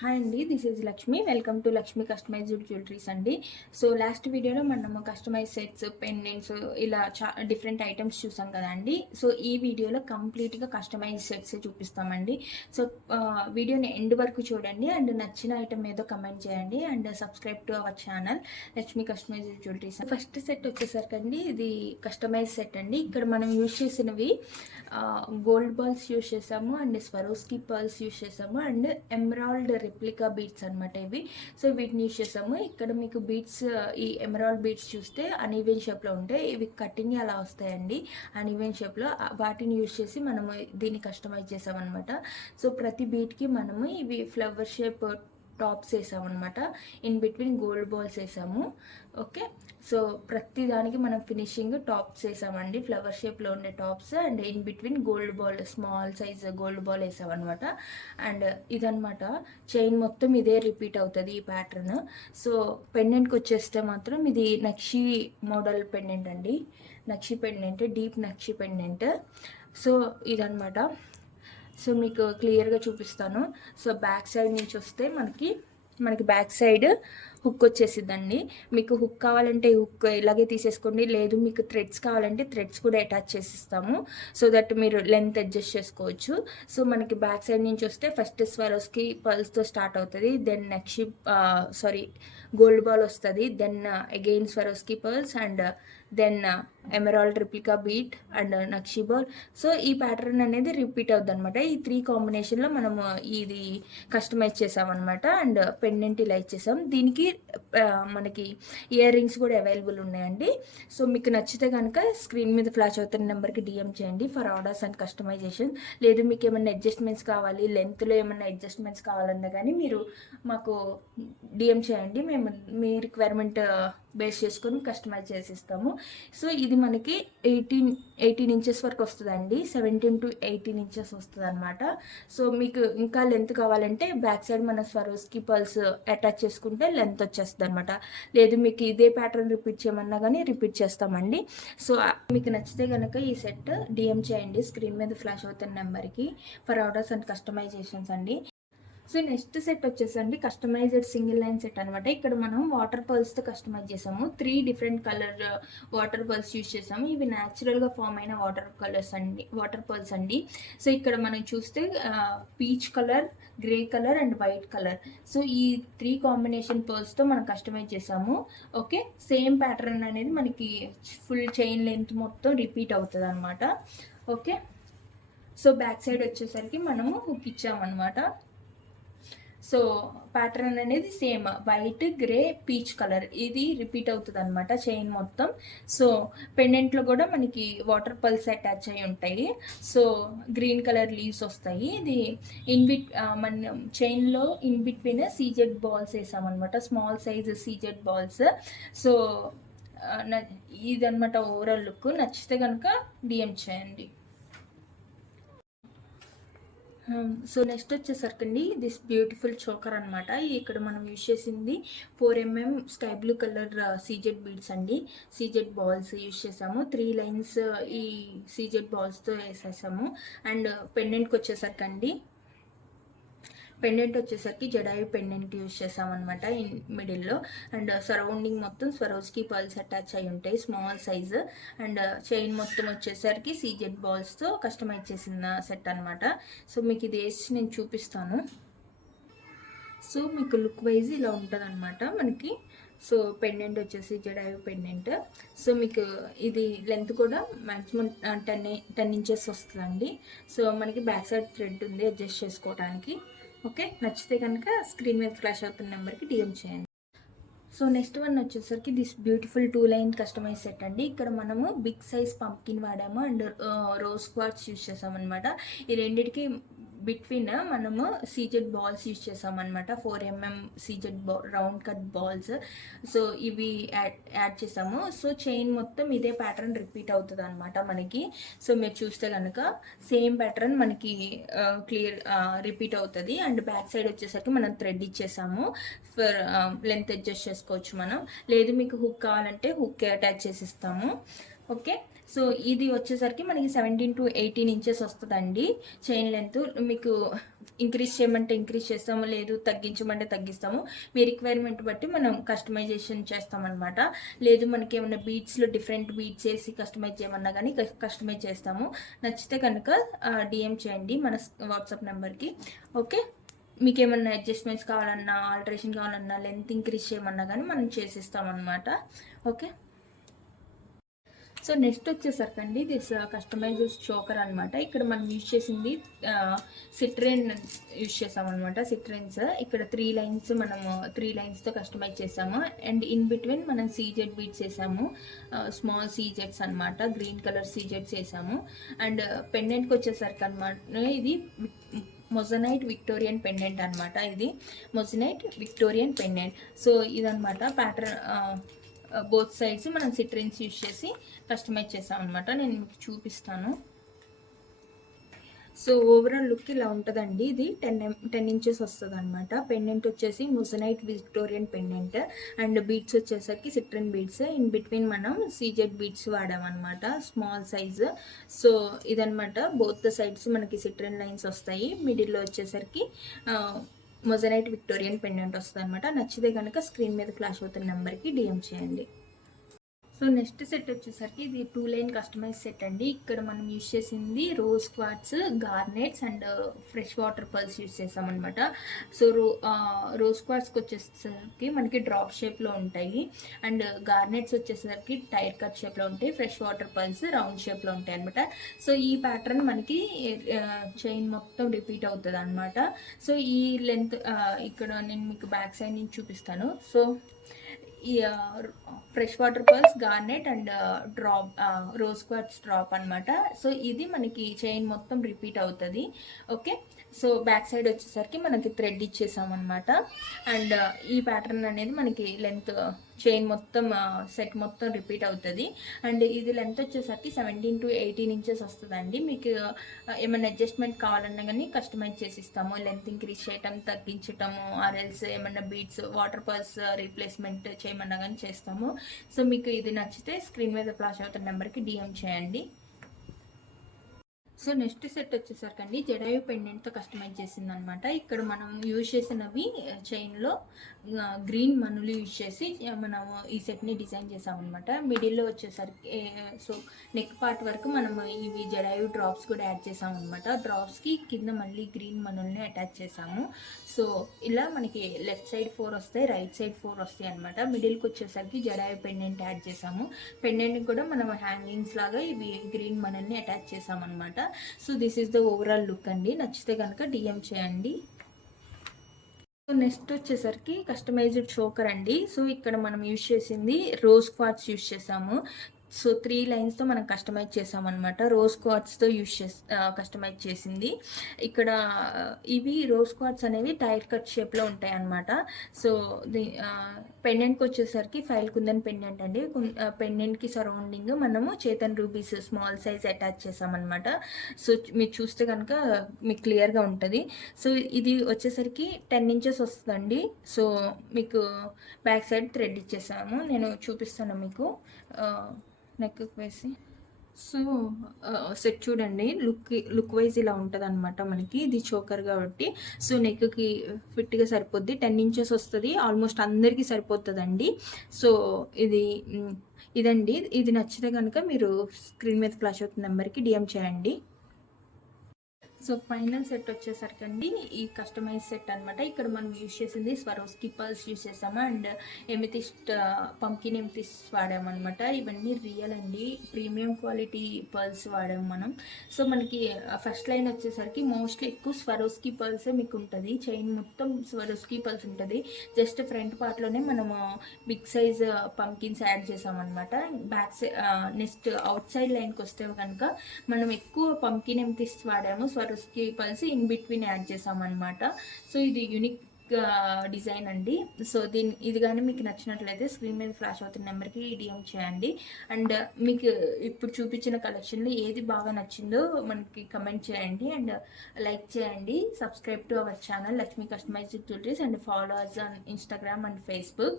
Hi అండి, this is Lakshmi. Welcome to Lakshmi customized jewelleries అండి. So last వీడియోలో మనము కస్టమైజ్ సెట్స్, పెండెంట్స్ ఇలా డిఫరెంట్ ఐటమ్స్ చూసాం కదా అండి. సో ఈ వీడియోలో కంప్లీట్గా కస్టమైజ్ సెట్స్ చూపిస్తామండి. సో వీడియోని ఎండ్ వరకు చూడండి అండ్ నచ్చిన ఐటమ్ ఏదో కమెంట్ చేయండి and subscribe to our channel Lakshmi customized jewelleries. First set వచ్చేసరికి అండి, ఇది కస్టమైజ్ సెట్ అండి. ఇక్కడ మనం యూజ్ చేసినవి గోల్డ్ బాల్స్ యూజ్ చేసాము అండ్ స్వరోస్కి పర్ల్స్ యూజ్ చేసాము అండ్ ఎమరాల్డ్ రెప్లికా బీడ్స్ అనమాట ఇవి. సో వీటిని యూజ్ చేసాము. ఇక్కడ మీకు బీడ్స్, ఈ ఎమరాల్డ్ బీడ్స్ చూస్తే అన్ఈవెన్ షేప్లో ఉంటాయి. ఇవి కటింగ్ అలా వస్తాయండి అన్ఈవెన్ షేప్లో. వాటిని యూజ్ చేసి మనము దీన్ని కస్టమైజ్ చేసామన్నమాట. సో ప్రతి బీడ్కి మనము ఇవి ఫ్లవర్ షేప్ టాప్స్ వేసామన్నమాట. ఇన్ బిట్వీన్ గోల్డ్ బాల్స్ వేసాము. ఓకే, సో ప్రతి దానికి మనం ఫినిషింగ్ టాప్స్ వేసామండి, ఫ్లవర్ షేప్లో ఉండే tops and in between gold ball, small size gold ball వేసామన్నమాట. అండ్ ఇదనమాట చైన్ మొత్తం ఇదే రిపీట్ అవుతుంది ఈ ప్యాటర్న్. సో పెండెంట్కి వచ్చేస్తే మాత్రం ఇది నక్షి మోడల్ పెండెంట్ అండి. నక్షి పెండెంట్, డీప్ నక్షి పెండెంట్. సో ఇదనమాట. సో మీకు క్లియర్గా చూపిస్తాను. సో బ్యాక్ సైడ్ నుంచి వస్తే మనకి బ్యాక్ సైడ్ హుక్ వచ్చేసిద్దండి. మీకు హుక్ కావాలంటే హుక్ ఇలాగే తీసేసుకోండి, లేదు మీకు థ్రెడ్స్ కావాలంటే థ్రెడ్స్ కూడా అటాచ్ చేసిస్తాము. సో దట్ మీరు లెంత్ అడ్జస్ట్ చేసుకోవచ్చు. సో మనకి బ్యాక్ సైడ్ నుంచి వస్తే ఫస్ట్ స్వరోస్కి పర్ల్స్తో స్టార్ట్ అవుతుంది, దెన్ నక్షి గోల్డ్ బాల్ వస్తుంది, then again Swarovski pearls and then emerald replica bead and nakshi ball. So ఈ ప్యాటర్న్ అనేది రిపీట్ అవుతుంది అనమాట. ఈ 3 కాంబినేషన్లో మనము ఇది కస్టమైజ్ చేసామన్నమాట. అండ్ పెండెంట్ ఇలా ఇచ్చేసాం. దీనికి మనకి ఇయర్ రింగ్స్ కూడా అవైలబుల్ ఉన్నాయండి. సో మీకు నచ్చితే కనుక స్క్రీన్ మీద ఫ్లాష్ అవుతున్న నెంబర్కి డిఎం చేయండి ఫర్ ఆర్డర్స్ అండ్ కస్టమైజేషన్. లేదు మీకు ఏమైనా అడ్జస్ట్మెంట్స్ కావాలి, లెంత్లో ఏమైనా అడ్జస్ట్మెంట్స్ కావాలన్నా కానీ మీరు మాకు డిఎం చేయండి. మేము మీ రిక్వైర్మెంట్ బేస్ చేసుకొని కస్టమైజ్ చేసిస్తాము. సో ఇది మనకి 18 ఇంచెస్ వరకు వస్తుందండి, 17 to 18 ఇంచెస్ వస్తుంది అనమాట. సో మీకు ఇంకా లెంత్ కావాలంటే బ్యాక్ సైడ్ మన స్వరోస్కి పర్ల్స్ అటాచ్ చేసుకుంటే లెంత్ వచ్చేస్తుంది అనమాట. లేదు మీకు ఇదే ప్యాటర్న్ రిపీట్ చేయమన్నా కానీ రిపీట్ చేస్తామండి. సో మీకు నచ్చితే కనుక ఈ సెట్ డిఎం చేయండి స్క్రీన్ మీద ఫ్లాష్ అవుతున్న నెంబర్కి ఫర్ ఆర్డర్స్ అండ్ కస్టమైజేషన్స్ అండి. సో నెక్స్ట్ సెట్ వచ్చేసండి కస్టమైజ్డ్ సింగిల్ లైన్ సెట్ అనమాట. ఇక్కడ మనం వాటర్ పర్ల్స్తో కస్టమైజ్ చేసాము. 3 different colour water pearls use చేసాము. ఇవి న్యాచురల్గా ఫామ్ అయిన వాటర్ పర్ల్స్ అండి. సో ఇక్కడ మనం చూస్తే peach colour, grey colour and white colour. So ఈ 3 కాంబినేషన్ పర్ల్స్తో మనం కస్టమైజ్ చేసాము. ఓకే, సేమ్ ప్యాటర్న్ అనేది మనకి ఫుల్ చైన్ లెంత్ మొత్తం రిపీట్ అవుతుంది అనమాట. ఓకే, సో బ్యాక్ సైడ్ వచ్చేసరికి మనము హుక్ ఇచ్చామన్నమాట. సో ప్యాటర్న్ అనేది same white, grey, peach colour ఇది రిపీట్ అవుతుంది అనమాట చైన్ మొత్తం. సో పెండెంట్లో కూడా మనకి వాటర్ పల్స్ అటాచ్ అయి ఉంటాయి. సో గ్రీన్ కలర్ లీవ్స్ వస్తాయి. ఇది మన చైన్లో ఇన్ బిట్వీన్ సీజెడ్ బాల్స్ వేసామన్నమాట, small size CZ balls. So ఇదనమాట ఓవరాల్ లుక్. నచ్చితే కనుక డిఎం చేయండి. సో నెక్స్ట్ వచ్చేసరికి అండి దిస్ బ్యూటిఫుల్ చోకర్ అనమాట. ఇక్కడ మనం యూజ్ చేసింది 4mm sky blue colour CZ beads అండి. సీజెడ్ బాల్స్ యూజ్ చేసాము. 3 లైన్స్ ఈ సీజెడ్ బాల్స్తో వేసేసాము. అండ్ పెండెంట్కి వచ్చేసరికి అండి, పెండెంట్ వచ్చేసరికి జడాయు పెండెంట్ యూజ్ చేసామన్నమాట ఇన్ మిడిల్లో. అండ్ సరౌండింగ్ మొత్తం స్వరోస్కి పర్ల్స్ అటాచ్ అయి ఉంటాయి, స్మాల్ సైజ్. అండ్ చైన్ మొత్తం వచ్చేసరికి సీజెడ్ బాల్స్తో కస్టమైజ్ చేసిన సెట్ అనమాట. సో మీకు ఇది వేసి నేను చూపిస్తాను. సో మీకు లుక్ వైజ్ ఇలా ఉంటుంది అనమాట మనకి. సో పెండెంట్ వచ్చేసి జడాయు పెండెంట్. సో మీకు ఇది లెంత్ కూడా మ్యాక్సిమం 10 ఇంచెస్ వస్తుందండి. సో మనకి బ్యాక్ సైడ్ థ్రెడ్ ఉంది అడ్జస్ట్ చేసుకోవడానికి. ఓకే, నచ్చితే కనుక స్క్రీన్ మీద ఫ్లాష్ అవుతున్న నెంబర్కి డిఎం చేయండి. సో నెక్స్ట్ వన్ వచ్చేసరికి this beautiful 2 line customize set అండి. ఇక్కడ మనము బిగ్ సైజ్ పంప్కిన్ వాడాము అండ్ రోజ్ క్వార్ట్స్ యూజ్ చేసామన్నమాట. ఈ రెండింటికి బిట్వీన్ మనము సీజెడ్ బాల్స్ యూజ్ చేసామన్నమాట. 4mm CZ round cut balls. So ఇవి యాడ్ చేసాము. సో చైన్ మొత్తం ఇదే ప్యాటర్న్ రిపీట్ అవుతుంది అనమాట మనకి. సో మీరు చూస్తే కనుక సేమ్ ప్యాటర్న్ మనకి క్లియర్ రిపీట్ అవుతుంది. అండ్ బ్యాక్ సైడ్ వచ్చేసరికి మనం థ్రెడ్ ఇచ్చేసాము. ఫర్ లెంత్ అడ్జస్ట్ చేసుకోవచ్చు మనం. లేదు మీకు హుక్ కావాలంటే హుక్ అటాచ్ చేసిస్తాము. ఓకే, సో ఇది వచ్చేసరికి మనకి 17 to 18 ఇంచెస్ వస్తుందండి చైన్ లెంత్. మీకు ఇంక్రీజ్ చేయమంటే ఇంక్రీజ్ చేస్తాము, లేదు తగ్గించమంటే తగ్గిస్తాము. మీ రిక్వైర్మెంట్ బట్టి మనం కస్టమైజేషన్ చేస్తామన్నమాట. లేదు మనకి ఏమైనా బీట్స్లో డిఫరెంట్ బీట్స్ వేసి కస్టమైజ్ చేయమన్నా కానీ కస్టమైజ్ చేస్తాము. నచ్చితే కనుక డిఎం చేయండి మన వాట్సాప్ నెంబర్కి. ఓకే, మీకు ఏమన్నా అడ్జస్ట్మెంట్స్ కావాలన్నా, ఆల్టరేషన్ కావాలన్నా, లెంత్ ఇంక్రీజ్ చేయమన్నా కానీ మనం చేసిస్తామన్నమాట. ఓకే, సో నెక్స్ట్ వచ్చేసరికి అండి దిస్ కస్టమైజ్డ్ చోకర్ అనమాట. ఇక్కడ మనం యూజ్ చేసింది సిట్రెన్ యూజ్ చేసామన్నమాట. సిట్రెన్స్ ఇక్కడ 3 లైన్స్ మనము 3 లైన్స్తో కస్టమైజ్ చేసాము. అండ్ ఇన్ బిట్వీన్ మనం సీజెడ్ బీట్స్ వేసాము, స్మాల్ సీజెడ్స్ అనమాట, గ్రీన్ కలర్ సీజెడ్స్ వేసాము. అండ్ పెండెంట్కి వచ్చేసరికి అనమాట ఇది మొజనైట్ విక్టోరియన్ పెండెంట్ అనమాట. ఇది మొజనైట్ విక్టోరియన్ పెండెంట్. సో ఇదనమాట ప్యాటర్న్. బోత్ సైడ్స్ మనం సిట్రిన్స్ యూజ్ చేసి కస్టమైజ్ చేసాం అనమాట. నేను మీకు చూపిస్తాను. సో ఓవరాల్ లుక్ ఇలా ఉంటుందండి. ఇది 10 ఇంచెస్ వస్తుంది అనమాట. పెండెంట్ వచ్చేసి moissanite Victorian pendant. And beads వచ్చేసరికి సిట్రిన్ బీడ్స్. ఇన్ బిట్వీన్ మనం సీజెడ్ బీడ్స్ వాడామన్నమాట, స్మాల్ సైజ్. సో ఇదనమాట. బోత్ ద సైడ్స్ మనకి సిట్రిన్ లైన్స్ వస్తాయి. మిడిల్లో వచ్చేసరికి మొజనైట్ విక్టోరియన్ పెండెంట్ వస్తుంది అనమాట. నచ్చితే కనుక స్క్రీన్ మీద ఫ్లాష్ అవుతున్న నెంబర్కి డిఎం చేయండి. సో నెక్స్ట్ సెట్ వచ్చేసరికి ఇది 2 లైన్ కస్టమైజ్ సెట్ అండి. ఇక్కడ మనం యూజ్ చేసింది rose quartz, garnets and fresh water pearls use చేసామన్నమాట. సో రోజ్ క్వార్ట్స్కి వచ్చేసరికి మనకి డ్రాప్ షేప్లో ఉంటాయి. అండ్ గార్నెట్స్ వచ్చేసరికి టైర్ కట్ షేప్లో ఉంటాయి. ఫ్రెష్ వాటర్ పర్ల్స్ రౌండ్ షేప్లో ఉంటాయి అనమాట. సో ఈ ప్యాటర్న్ మనకి చైన్ మొత్తం రిపీట్ అవుతుంది అనమాట. సో ఈ లెంత్ ఇక్కడ నేను మీకు బ్యాక్ సైడ్ నుంచి చూపిస్తాను. సో ఈ fresh water pearls, garnet and drop, rose quartz drop అనమాట. సో ఇది మనకి చైన్ మొత్తం రిపీట్ అవుతుంది. ఓకే, సో బ్యాక్ సైడ్ వచ్చేసరికి మనకి థ్రెడ్ ఇచ్చేసామన్నమాట. అండ్ ఈ ప్యాటర్న్ అనేది మనకి లెంత్ చైన్ మొత్తం సెట్ మొత్తం రిపీట్ అవుతుంది. అండ్ ఇది లెంత్ వచ్చేసరికి 17 to 18 ఇంచెస్ వస్తుందండి. మీకు ఏమైనా అడ్జస్ట్మెంట్ కావాలన్నా కానీ కస్టమైజ్ చేసి ఇస్తాము. లెంత్ ఇంక్రీజ్ చేయటం, తగ్గించటము, ఆర్ఎల్స్ ఏమన్నా బీట్స్, వాటర్ పర్ల్స్ రీప్లేస్మెంట్ చేయమన్నా కానీ చేస్తాము. సో మీకు ఇది నచ్చితే స్క్రీన్ మీద ఫ్లాష్ అవుతున్న నెంబర్కి డిఎం చేయండి. సో నెక్స్ట్ సెట్ వచ్చేసరికి అండి జడాయు పెండెంట్తో కస్టమైజ్ చేసింది అనమాట. ఇక్కడ మనం యూజ్ చేసినవి చైన్లో గ్రీన్ మనులు యూజ్ చేసి మనం ఈ సెట్ని డిజైన్ చేసామన్నమాట. మిడిల్లో వచ్చేసరికి సో నెక్ పార్ట్ వరకు మనం ఇవి జడాయు డ్రాప్స్ కూడా యాడ్ చేసామన్నమాట. డ్రాప్స్కి కింద మళ్ళీ గ్రీన్ మనుల్ని అటాచ్ చేసాము. సో ఇలా మనకి లెఫ్ట్ సైడ్ 4 వస్తాయి, రైట్ సైడ్ 4 వస్తాయి అనమాట. మిడిల్కి వచ్చేసరికి జడాయు పెండెంట్ యాడ్ చేసాము. పెండెంట్కి కూడా మనం హ్యాంగింగ్స్ లాగా ఇవి గ్రీన్ మనుల్ని అటాచ్ చేసామన్నమాట. So this is the overall look అండి. నచ్చితే కనుక డిఎం చేయండి. సో నెక్స్ట్ వచ్చేసరికి కస్టమైజ్డ్ చోకర్ అండి. సో ఇక్కడ మనం యూజ్ చేసింది రోజ్ క్వార్ట్స్ యూజ్ చేసాము. సో 3 లైన్స్తో మనం కస్టమైజ్ చేసామన్నమాట. రోజ్ క్వార్ట్స్తో కస్టమైజ్ చేసింది. ఇక్కడ ఇవి రోజ్ క్వార్ట్స్ అనేవి టైర్ కట్ షేప్లో ఉంటాయి అన్నమాట. సో పెండెంట్కి వచ్చేసరికి ఫైల్ కుందన్ పెండెంట్ అండి. పెండెంట్కి సరౌండింగ్ మనము Chetan rubies small size attach చేసామన్నమాట. సో మీరు చూస్తే కనుక మీకు క్లియర్గా ఉంటుంది. సో ఇది వచ్చేసరికి 10 ఇంచెస్ వస్తుందండి. సో మీకు బ్యాక్ సైడ్ థ్రెడ్ ఇచ్చేసాము. నేను చూపిస్తాను మీకు నెక్ వేసి. సో సెట్ చూడండి, లుక్ వైజ్ ఇలా ఉంటుంది అనమాట. మనకి ఇది చోకర్ కాబట్టి సో నెక్కి ఫిట్గా సరిపోద్ది. 10 ఇంచెస్ వస్తుంది, ఆల్మోస్ట్ అందరికీ సరిపోతుందండి. సో ఇదండి. ఇది నచ్చితే కనుక మీరు స్క్రీన్ మీద ఫ్లాష్ అవుతున్న నెంబర్కి డిఎం చేయండి. సో ఫైనల్ సెట్ వచ్చేసరికి అండి ఈ కస్టమైజ్ సెట్ అనమాట. ఇక్కడ మనం యూజ్ చేసింది స్వరోస్కి పర్ల్స్ యూజ్ చేసాము అండ్ ఎమితిస్ట్, పంకిన్ ఎమితిస్ట్ వాడామన్నమాట. ఇవన్నీ రియల్ అండి, ప్రీమియం క్వాలిటీ పర్ల్స్ వాడాము మనం. సో మనకి ఫస్ట్ లైన్ వచ్చేసరికి మోస్ట్లీ ఎక్కువ స్వరోస్కి పర్ల్సే మీకు ఉంటుంది. చైన్ మొత్తం స్వరోస్కి పర్ల్స్ ఉంటుంది. జస్ట్ ఫ్రంట్ పార్ట్లోనే మనము బిగ్ సైజ్ పంకిన్స్ యాడ్ చేసామన్నమాట. Back side next out side లైన్కి వస్తే కనుక మనం ఎక్కువ పంకిన్ ఎమితిస్ట్ వాడాము. Swarovski pearls in between add చేసామన్నమాట. సో ఇది యూనిక్ డిజైన్ అండి. సో ఇది కానీ మీకు నచ్చినట్లయితే స్క్రీన్ మీద ఫ్లాష్ అవుతున్న నెంబర్కి డిఎం చేయండి. అండ్ మీకు ఇప్పుడు చూపించిన కలెక్షన్లో ఏది బాగా నచ్చిందో మనకి కమెంట్ చేయండి అండ్ లైక్ చేయండి. Subscribe to our channel Lakshmi customized jewelleries and follow us on Instagram and Facebook.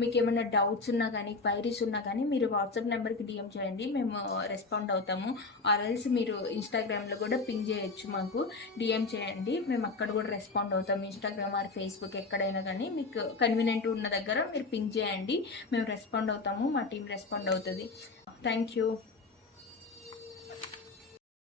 మీకు ఏమైనా డౌట్స్ ఉన్నా కానీ క్వైరీస్ ఉన్నా కానీ మీరు వాట్సాప్ నెంబర్కి డిఎం చేయండి, మేము రెస్పాండ్ అవుతాము. ఆర్ఎల్స్ మీరు ఇన్స్టాగ్రామ్లో కూడా పింగ్ చేయొచ్చు, మాకు డిఎం చేయండి, మేము అక్కడ కూడా రెస్పాండ్ అవుతాం. ఇన్స్టాగ్రామ్ ఆర్ ఫేస్బుక్ ఎక్కడైనా కానీ మీకు కన్వీనియంట్ ఉన్న దగ్గర మీరు పింగ్ చేయండి, మేము రెస్పాండ్ అవుతాము, మా టీం రెస్పాండ్ అవుతుంది. Thank you.